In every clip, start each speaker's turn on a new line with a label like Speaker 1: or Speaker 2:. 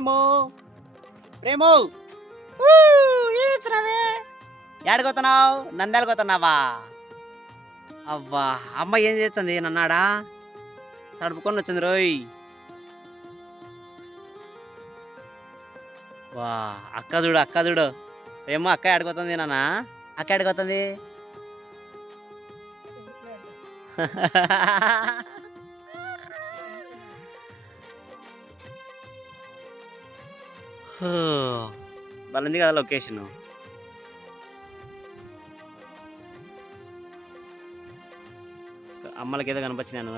Speaker 1: ప్రేము ప్రేము. ఈచరవే ఏడగొతున్నావు నందాలు కొతున్నావా అవ్వా అమ్మ ఏం చేస్తుంది? నన్నాడా? తడుపుకొని వచ్చింది రోయ్. వా అక్క చూడు అక్క చూడు. ఏమో అక్క ఆడుకోతుంది నాన్న. అక్క ఆడుకోతుంది బలంది కదా లొకేషన్. అమ్మలకి ఏదో కనిపించినాను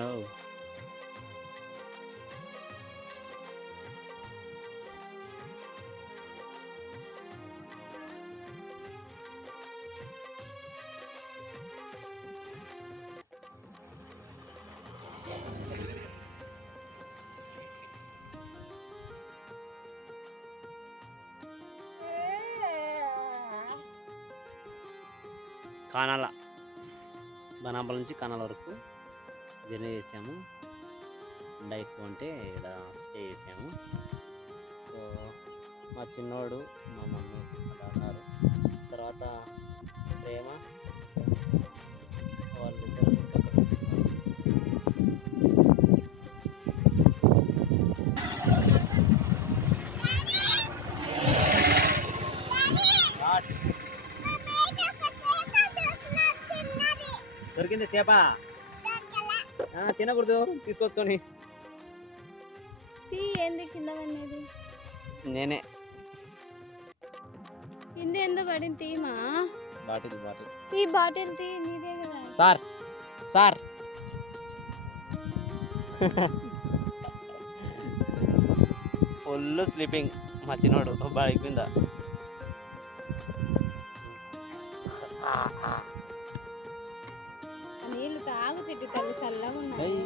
Speaker 1: కానాల బనాబల నుంచి కానాల వరకు జర్నీ చేసాము. ఎండ ఎక్కువ ఉంటే ఇక్కడ స్టే చేసాము. సో మా చిన్నోడు మా మమ్మీ అలా ఉన్నారు తర్వాత ప్రేమ దొరికింది చేప. ఆ, తినకూడదు తీసుకొచ్చుకొని.
Speaker 2: తీ ఏంది కింద పడినది?
Speaker 1: నేనే.
Speaker 2: కింద ఎందు పడింది? తీమా
Speaker 1: బాటిల్ బాటిల్.
Speaker 2: ఈ బాటిల్ తీ నీదే కదా.
Speaker 1: Sir sir. ఫుల్ స్లీపింగ్ మా చిన్నోడు. బాగా అయిపోయిందా?
Speaker 2: చెట్టు తల్లి చల్లగా ఉన్నాయి.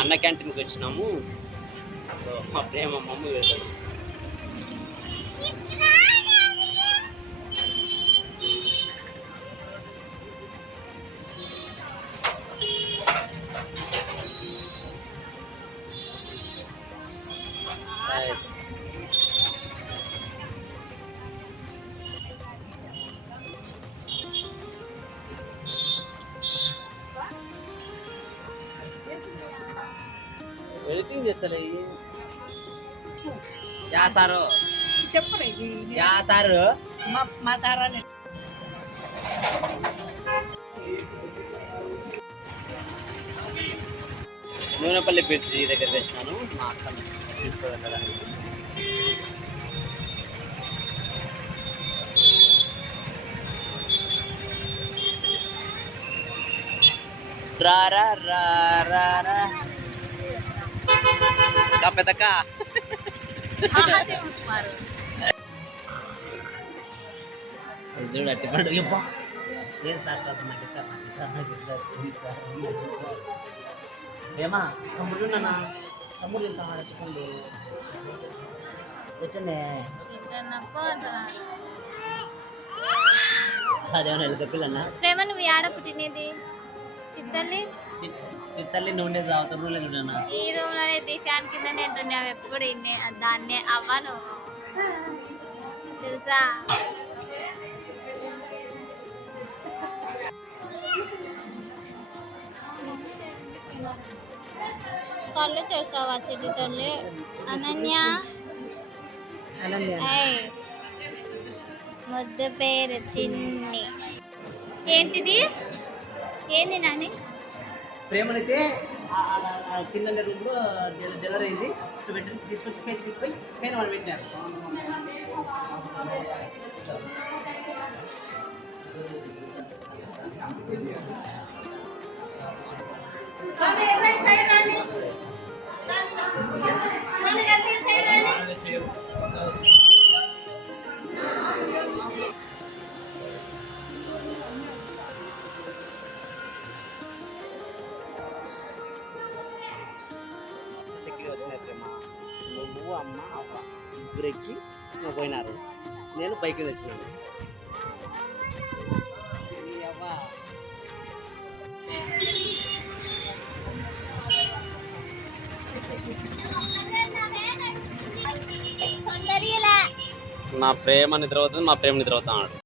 Speaker 1: అన్న క్యాంటీన్కి వచ్చినాము. సో మా ప్రేమ మమ్మీ వెళ్తాడు. ఎడిటింగ్ చేస్తలే. Yeah sir.
Speaker 3: చెప్పరు
Speaker 1: యా సారు.
Speaker 3: మా సారా
Speaker 1: నూనెపల్లి బ్రిడ్జి దగ్గర తెచ్చినాను మా అక్క తీసుకువెళ్ళడానికి. రా రా రా రా. రా కా పెద్దక్క చూడు అట్టి పండు ఇవ్వ. లేదు సార్ సార్ నాకు సార్ నాకు సార్ నాకు సార్ ప్లీజ్ సార్ నాకు సార్. ఏమా తమ్ముడు నాన్న తమ్ముడు ఎంత ఆడుకోండి ఎట్టనే అదేమన్నా ఎలుక పిల్లనా
Speaker 2: ప్రేమ నువ్వు ఆడ పుట్టినది? చిత్తల్లి?
Speaker 1: చిత్తల్లి నుండి అవతల రూలే
Speaker 2: ఈ రూమ్లో అయితే ఫ్యాన్ కింద నేను ఎప్పుడు ఇన్ని దాన్నే అవ్వ నువ్వు. తెలుసా? కళ్ళు తెరిచావా చెల్లి తల్లి? అనన్య. ముద్దు పేరు చిన్ని. ఏంటిది? ఏంది నాని?
Speaker 1: ప్రేమనైతే కింద రూమ్లో డెలివరీ అయింది. సో వెంటనే తీసుకొచ్చి పెయిన్ తీసుకొని పెయిన్ వాళ్ళు పెట్టినారు. అమ్మ అవ్వ ఇద్దరు పోయినారు. నేను బైక్ మీద వచ్చినాను. నా ప్రేమ నిద్ర అవుతుంది మా ప్రేమ నిద్ర అన్నాడు